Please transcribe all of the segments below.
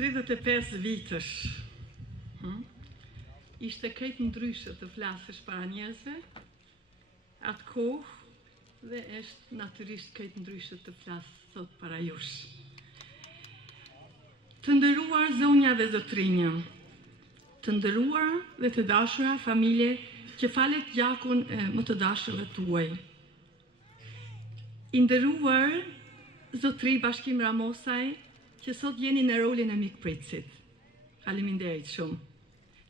35 vitësh. Ishte krejt ndryshe të flasësh para njerëzve, atë kohë dhe është natyrisht krejt ndryshe të flasë sot para jush. Të nderuar zonja dhe zotrinja, të nderuar dhe të dashura familje që falet gjakun e më të dashurve tuaj. I nderuar zotri Bashkim Ramosaj, që sot jeni në rolin e mikpritësit. Faleminderit shumë.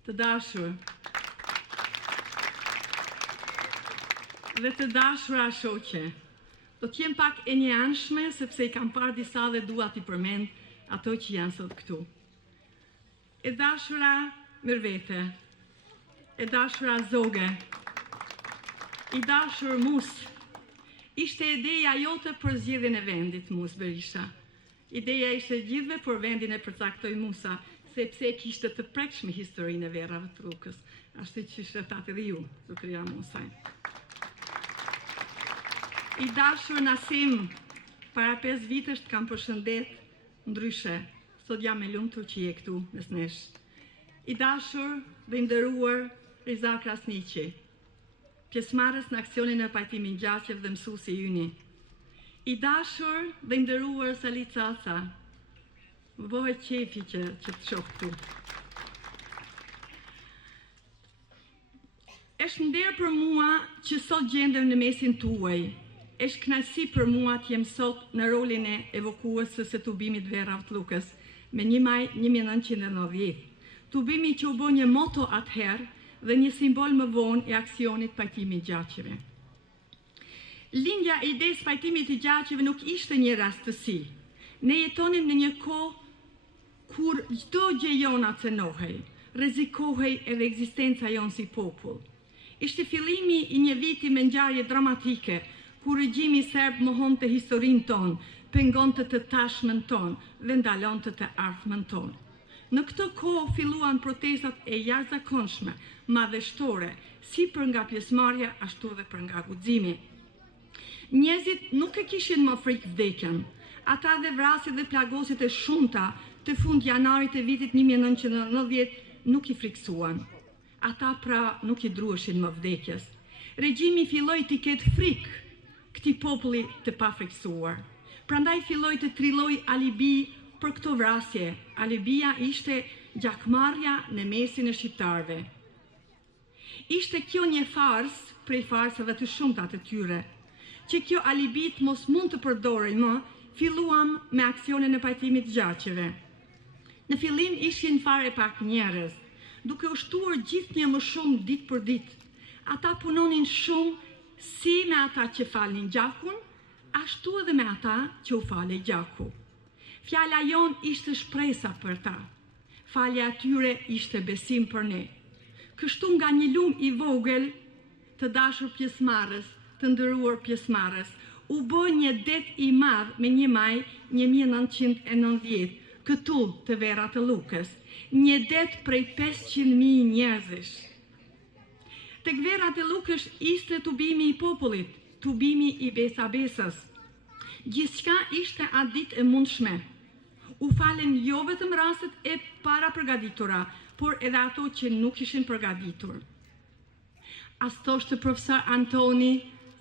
Të dashur dhe të dashura shoqe, do t'jem pak e njeanshme sepse i kam parë disa dhe dua t'i përmend ato që janë sot këtu. E dashura Mirvete, e dashura Zoge, i dashur Mus, ishte ideja jote për zgjedhjen e vendit Mus Berisha. Ideja ishte gjithve për vendin e përcaktoi Musa, sepse e kishte të prekshme historinë e Verave të Rukës, ashtu që shtatë edhe ju, zotria Musaj. I dashur Nasim, para 5 vitesh të kam përshëndet ndryshe, sot jam e lumtur që je këtu mes nesh. I dashur dhe i nderuar Riza Krasniqi, pjesëmarrës në aksionin e pajtimit ngjaqeve dhe mësuesi yni. I dashur dhe i nderuar Sali Caca, më bëhet qefi që të shoh këtu. Është nder për mua që sot gjendem në mesin tuaj. Është kënaqësi për mua të jem sot në rolin e evokuesës së tubimit Verave të Lukës me 1 maj 1990. Tubimi që u bë një moto atëherë dhe një simbol më vonë e aksionit pajtimit gjaqeve. Lindja e idesë pajtimit të gjaqeve nuk ishte një rastësi. Ne jetonim në një kohë kur çdo gjë jona cënohej, rrezikohej edhe ekzistenca jonë si popull. Ishte fillimi i një viti me ngjarje dramatike, kur regjimi serb mohonte historinë tonë, pengonte të tashmen tonë dhe ndalonte të ardhmen tonë. Në këtë kohë filluan protestat e jashtëzakonshme, madhështore, si për nga pjesëmarrja ashtu dhe për nga guximi. Njerëzit nuk e kishin më frikë vdekjen. Ata dhe vrasit dhe plagosit e shumta të fund janarit e vitit 1990 nuk i friksuan. Ata pra nuk i druheshin më vdekjes. Regjimi filloi të ketë frikë këtij populli të pafriksuar. Prandaj filloi të trilloj alibi për këto vrasje. Alibia ishte gjakmarrja në mesin e shqiptarëve. Ishte kjo një farsë prej farsave të shumta të tyre. Që kjo alibit mos mund të përdorej më, filluam me aksionin e pajtimit gjaqeve. Në fillim ishin fare pak njerëz, duke u shtuar gjithnjë më shumë ditë për ditë. Ata punonin shumë si me ata që falnin gjakun, ashtu edhe me ata që u falej gjaku. Fjala jon ishte shpresa për ta. Falja atyre ishte besim për ne. Kështu nga një lum i vogël, të dashur pjesëmarrës, të nderuar pjesëmarrës, u bë një det i madh me 1 maj 1990, këtu të Verat të Lukës, një det prej 500.000 njerëzish. Tek Verat e Lukës ishte tubimi i popullit, tubimi i besabesës. Gjithçka ishte atë ditë e mundshme. U falen jo vetëm rastet e para përgatitura, por edhe ato që nuk ishin përgatitur. As thoshte profesor Antoni,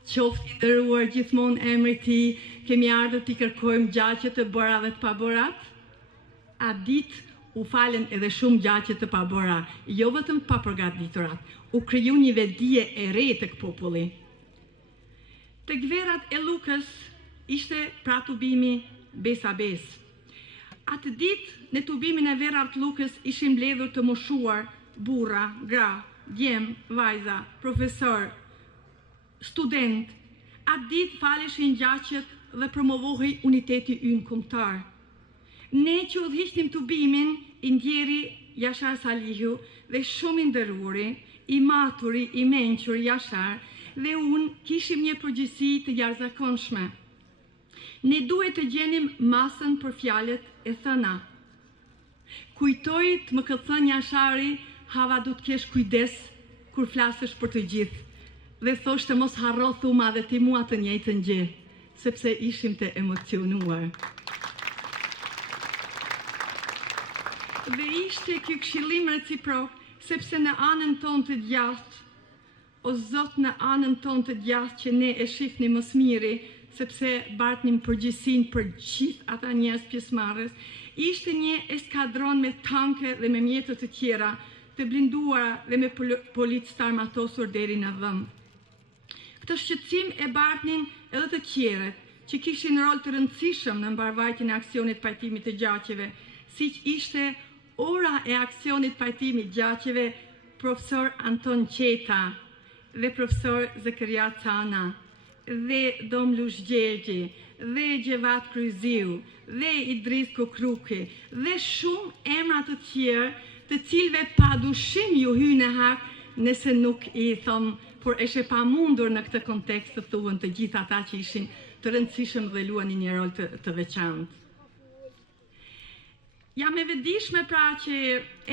qoftë i nderuar gjithmonë emri i tij, kemi ardhur t'i kërkojmë gjaqe të bëra dhe të pabërat? A ditë u falen edhe shumë gjaqe të pabëra, jo vetëm të papërgatiturat. U kriju një vetdije e re tek populli. Tek Verat e Lukës ishte pra tubimi besabes. Atë ditë në tubimin e Verave të Lukës ishin mbledhur të moshuar burra, gra, djem, vajza, profesor, student. Atë ditë faleshin gjaqet dhe promovohej uniteti ynë kombëtar. Ne që udhëhiqnim tubimin, i ndjeri Jashar Salihu dhe shumë i nderuari, i maturi, i menqur Jashar dhe unë kishim një përgjegjësi të jashtëzakonshme. Ne duhet të gjenim masën për fjalët e thëna. Kujtoj të më këtë thënë Jashari, Hava du të kesh kujdes kur flasësh për të gjithë. Dhe thoshte mos harro thuma dhe ti mua të njëjtën gjë, sepse ishim të emocionuar. Dhe ishte ky këshillim reciprok, sepse në anën tonë të djathtë, o Zot, në anën tonë të djathtë që ne e shihnim më së miri, sepse bartnim përgjegjësinë për gjithë ata njerëz pjesëmarrës, ishte një eskadron me tanke dhe me mjete të tjera, të blinduara dhe me policë të armatosur deri në vend. Këtë shqetësim e bartnin edhe të tjerët, që kishin rol të rëndësishëm në mbarvajtjen e aksionit pajtimit të gjaqeve, siç ishte ora e aksionit pajtimit gjaqeve profesor Anton Qeta dhe profesor Zakaria Cana, dhe Dom Lush Gjergji, dhe Gjevat Kryziu, dhe Idris Kokruki, dhe shumë emra të tjerë, të cilëve padyshim ju hynë në hak nëse nuk i thom, por është e pamundur në këtë kontekst të thuhen të gjithë ata që ishin të rëndësishëm dhe luanin një rol të veçantë. Jam e vetëdijshme pra që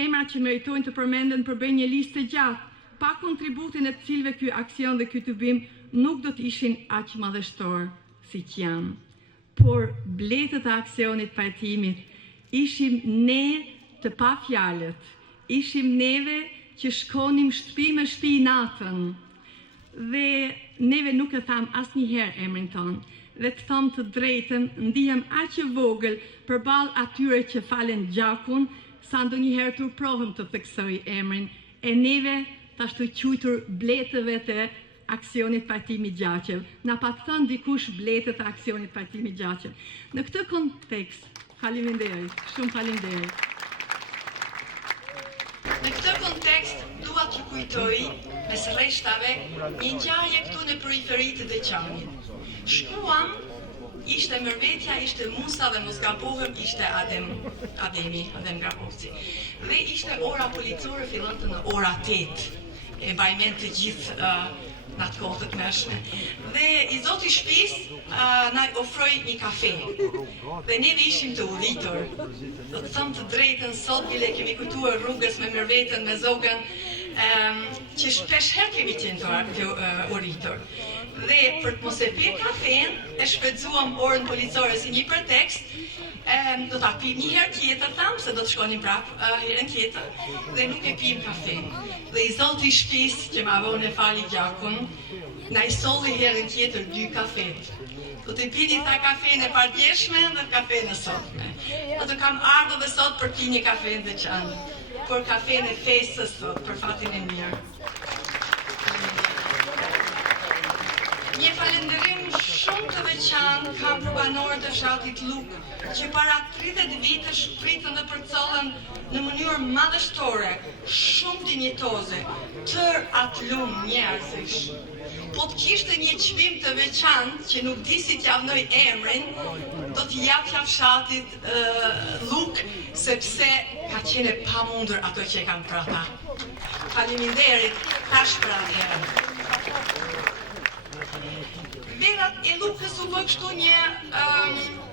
emrat që meritojnë të përmenden përbëjnë një listë të gjatë, pa kontributin e të cilëve ky aksion dhe ky tubim nuk do të ishin aq madhështor si që janë. Por bletët e aksionit pajtimit ishim ne të pa fjalët, ishim neve që shkonim shtëpi me shtëpi natën, dhe neve nuk e tham asnjëherë emrin tonë, dhe të them të drejtën, ndihem aq e vogël përballë atyre që falen gjakun, sa ndonjëherë turprohem të theksoj emrin e neve të ashtu quajtur bletëve të aksionit pajtimit gjaqev. Na pa thënë dikush bletët e aksionit pajtimit gjaqev. Në këtë kontekst, faleminderit, shumë faleminderit. Në këtë kontekst, dua t'ju kujtoj, mes rreshtave, një ngjarje këtu në periferi të Deçanit. Shkuam, ishte Mërvetja, ishte Musa dhe mos gabohem, ishte Adem Grabovci. Dhe ishte ora policore, fillonte në ora 8. E bajmen të gjithë në atë kohë të tmerrshme. Dhe i zoti shtëpisë na ofroi një kafe. Dhe neve ishim të udhitur. Do të them të drejtën, sot bile kemi kujtuar rrugës me Mërvetën, me Zogën, që shpesh herë kemi qenë të uritur. Dhe për të mos e pirë kafen, e shfrytzuam orën policore si një pretekst, do ta pim një herë tjetër, tham, se do të shkonim prapë herën tjetër, dhe nuk e pim kafen. Dhe i zoti shtëpisë, që ma vonë e fali gjakun, na i solli herën tjetër 2 kafet. Do të pini ta kafen e pardjeshme dhe kafen e sotme. Do të kam ardhur dhe sot për pi një kafe në veçantë, por kafen e festës sot, për fatin e mirë. Një falënderim shumë të veçantë kam për banorët e fshatit Luk, që para 30 vite shpritën dhe përcollën në mënyrë madhështore, shumë dinjitoze, tër atë lumë njerëzish. Po të kishte një çmim të veçantë që nuk di si t'javnoj emrin, do t'i japja fshatit Luk, sepse ka qenë pamundur ato që e kanë për ata. Faleminderit, tash për atëherë. Verat e Lukës u bë kështu një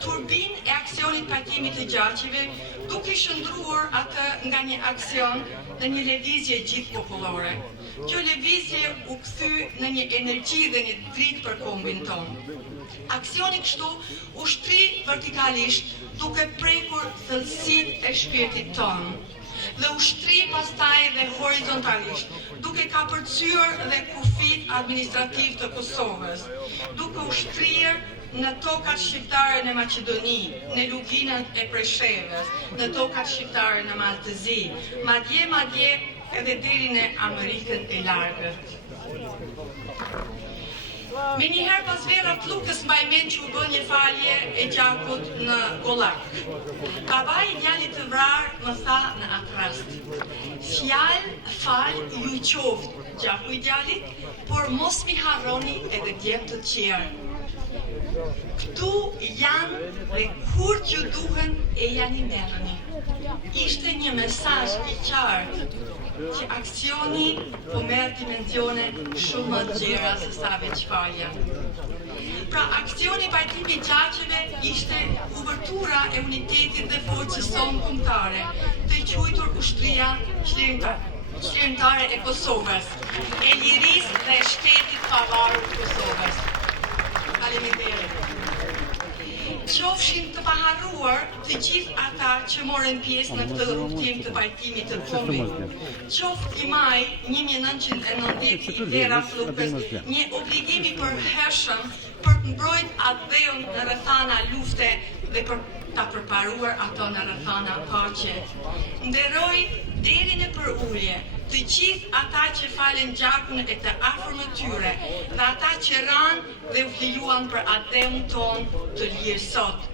turbin e aksionit pajtimit të gjaqeve, duke shndruar atë nga një aksion në një lëvizje gjithë popullore. Kjo lëvizje u kthy në një energji dhe një dritë për kombin tonë. Aksioni kështu u shtri vertikalisht, duke prekur thellësitë e shpirtit tonë, dhe u shtri pastaj dhe horizontalisht, duke kapërcyer dhe kufit administrativ të Kosovës, duke u shtrirë në tokat shqiptare në Maqedoni, në luginat e Preshevës, në tokat shqiptare në Maltëzi, madje edhe deri në Amerikën e Largët. Me njëherë pas verat Lukës mbaj mend që u bën një falje e gjakut në Gollak. Babai i djalit të vrarë më tha në atë rast: "Fjalë fal ju qoftë gjaku i djalit, por mos mi harroni edhe djemt të tjerë. Këtu janë dhe kur që duhen e janë i merrni." Ishte një mesazh i qartë që aksioni po merr dimensione shumë më të gjera se sa veç falja. Pra aksioni pajtimi gjaqeve ishte uvertura e unitetit dhe forcës sonë kombëtare, të quajtur ushtria çlirimtare e Kosovës, e lirisë dhe shtetit pavarur të Kosovës. Faleminderit. Qofshin të paharruar të gjithë ata që morën pjesë në këtë rrugtim të pajtimit të kombit. Qoftë i maj 1990 i Vera Flukës një obligim i përhershëm për të mbrojtur atë dheun në rrethana lufte dhe për ta përparuar ato në rrethana paqe. Nderoj deri në përulje të gjithë ata që falen gjakun e të afër në tyre dhe ata që ranë dhe u flijuan për atë dheun ton të lirë sot.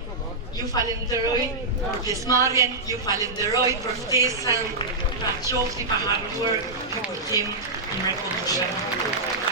Ju falenderoj për pjesëmarrjen, ju falenderoj për ftesën, pra qoftë i paharruar ky kuptim i mrekullueshëm.